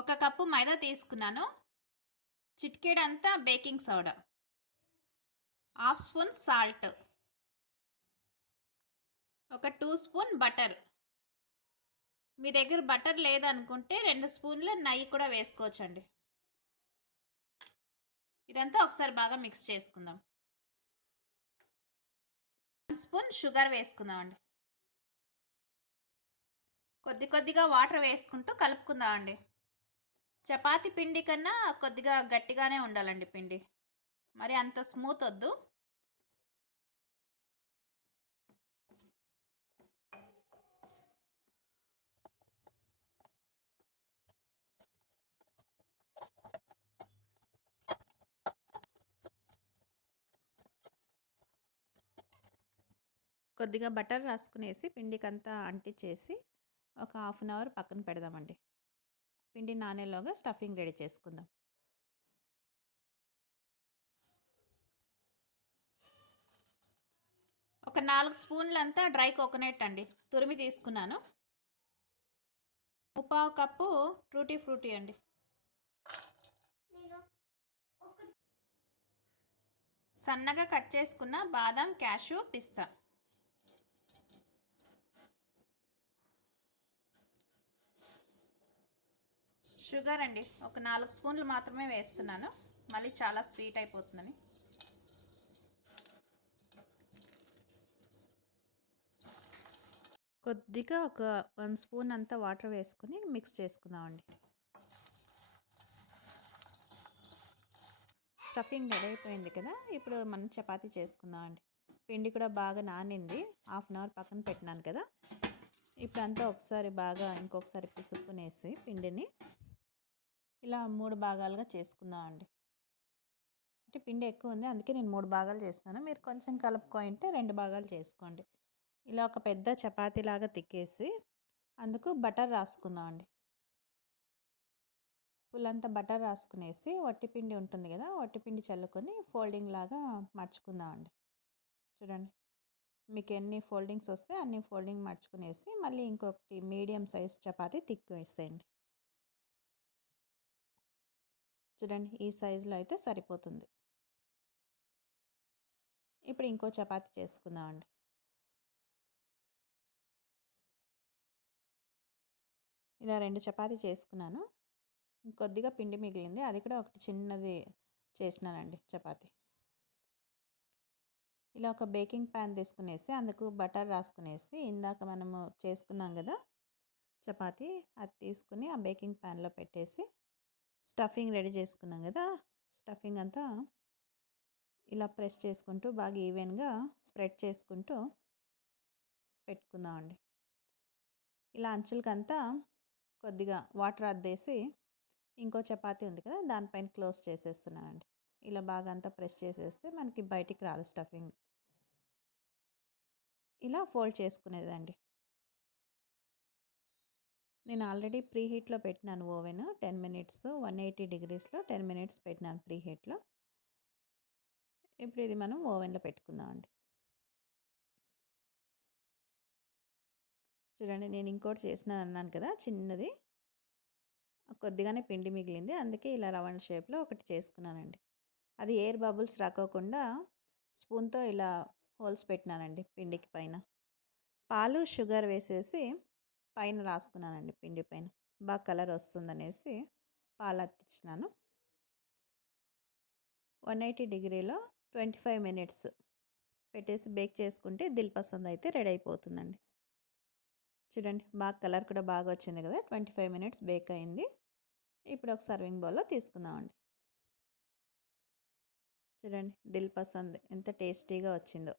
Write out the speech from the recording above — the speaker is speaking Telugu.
ఒక కప్పు మైదా తీసుకున్నాను. చిటికెడంతా baking soda. Half spoon salt. ఒక టూ స్పూన్ బటర్. మీ దగ్గర బటర్ లేదనుకుంటే రెండు స్పూన్ల నెయ్యి కూడా వేసుకోవచ్చండి. ఇదంతా ఒకసారి బాగా మిక్స్ చేసుకుందాం. వన్ స్పూన్ షుగర్ వేసుకుందామండి. కొద్ది కొద్దిగా వాటర్ వేసుకుంటూ కలుపుకుందామండి. చపాతి పిండి కన్నా కొద్దిగా గట్టిగానే ఉండాలండి పిండి. మరి అంత స్మూత్ వద్దు. కొద్దిగా బటర్ రాసుకునేసి పిండికంతా అంటించేసి ఒక హాఫ్ అన్ అవర్ పక్కన పెడదామండి. పిండి నానేలోగా స్టఫింగ్ రెడీ చేసుకుందాం. ఒక నాలుగు స్పూన్లంతా డ్రై కోకోనట్ అండి తురిమి తీసుకున్నాను. ముప్పావు కప్పు ఫ్రూటీ ఫ్రూటీ అండి. సన్నగా కట్ చేసుకున్న బాదం క్యాషు పిస్తా. షుగర్ అండి. ఒక నాలుగు స్పూన్లు మాత్రమే వేస్తున్నాను. మళ్ళీ చాలా స్వీట్ అయిపోతుందని. కొద్దిగా ఒక వన్ స్పూన్ అంతా వాటర్ వేసుకుని మిక్స్ చేసుకుందామండి. స్టఫింగ్ రెడీ అయిపోయింది కదా. ఇప్పుడు మనం చపాతీ చేసుకుందామండి. పిండి కూడా బాగా నానింది. హాఫ్ అన్ అవర్ పక్కన పెట్టినాను కదా. ఇప్పుడు అంతా ఒకసారి బాగా ఇంకొకసారి పిసుక్కునేసి పిండిని ఇలా మూడు భాగాలుగా చేసుకుందామండి అంటే పిండి ఎక్కువ ఉంది. అందుకే నేను మూడు భాగాలు చేస్తున్నాను. మీరు కొంచెం కలుపుకోయింటే రెండు భాగాలు చేసుకోండి. ఇలా ఒక పెద్ద చపాతీలాగా తిక్కేసి అందుకు బటర్ రాసుకుందాం అండి. ఫుల్ బటర్ రాసుకునేసి వట్టిపిండి ఉంటుంది కదా వట్టిపిండి చల్లుకొని ఫోల్డింగ్ లాగా మర్చుకుందామండి చూడండి. మీకు ఎన్ని ఫోల్డింగ్స్ వస్తే అన్ని ఫోల్డింగ్ మర్చుకునేసి మళ్ళీ ఇంకొకటి మీడియం సైజ్ చపాతీ తిక్కు చూడండి ఈ సైజులో అయితే సరిపోతుంది. ఇప్పుడు ఇంకో చపాతి చేసుకుందామండి. ఇలా రెండు చపాతి చేసుకున్నాను. కొద్దిగా పిండి మిగిలింది. అది కూడా ఒకటి చిన్నది చేసినానండి చపాతి. ఇలా ఒక బేకింగ్ ప్యాన్ తీసుకునేసి అందుకు బటర్ రాసుకునేసి ఇందాక మనము చేసుకున్నాం కదా చపాతి అది తీసుకుని ఆ బేకింగ్ ప్యాన్లో పెట్టేసి స్టఫింగ్ రెడీ చేసుకున్నాం కదా! స్టఫింగ్ అంతా ఇలా ప్రెస్ చేసుకుంటూ బాగా ఈవెన్గా స్ప్రెడ్ చేసుకుంటూ పెట్టుకుందామండి. ఇలా అంచులకంతా కొద్దిగా వాటర్ అద్దేసి ఇంకో చపాతీ ఉంది కదా! దానిపైన క్లోజ్ చేసేస్తున్నానండి. ఇలా బాగా అంతా ప్రెస్ చేసేస్తే మనకి బయటికి రాదు స్టఫింగ్. ఇలా ఫోల్డ్ చేసుకునేదండి. నేను ఆల్రెడీ ప్రీ హీట్లో పెట్టినాను oven ten minutes one eighty డిగ్రీస్లో ten minutes పెట్టినాను ప్రీ హీట్లో ఇప్పుడు ఇది మనం ఓవెన్లో పెట్టుకుందామండి. చూడండి నేను ఇంకోటి చేసినాను అన్నాను కదా చిన్నది. కొద్దిగానే పిండి మిగిలింది అందుకే ఇలా రౌండ్ షేప్లో ఒకటి చేసుకున్నానండి. అది ఎయిర్ బబుల్స్ రాకోకుండా స్పూన్తో ఇలా హోల్స్ పెట్టినానండి పిండికి పైన. పాలు షుగర్ వేసేసి పైన రాసుకున్నానండి పిండి పైన. బాగా కలర్ వస్తుందనేసి పాలు అత్తించినాను వన్ ఎయిటీ డిగ్రీలో ట్వంటీ ఫైవ్ మినిట్స్ పెట్టేసి బేక్ చేసుకుంటే దిల్ పసంద్ అయితే రెడీ అయిపోతుందండి. చూడండి బాగా కలర్ కూడా బాగా వచ్చింది కదా ట్వంటీ ఫైవ్ మినిట్స్ బేక్ అయింది. ఇప్పుడు ఒక సర్వింగ్ బౌల్లో తీసుకుందామండి. చూడండి దిల్ పసంద్ ఎంత టేస్టీగా వచ్చిందో.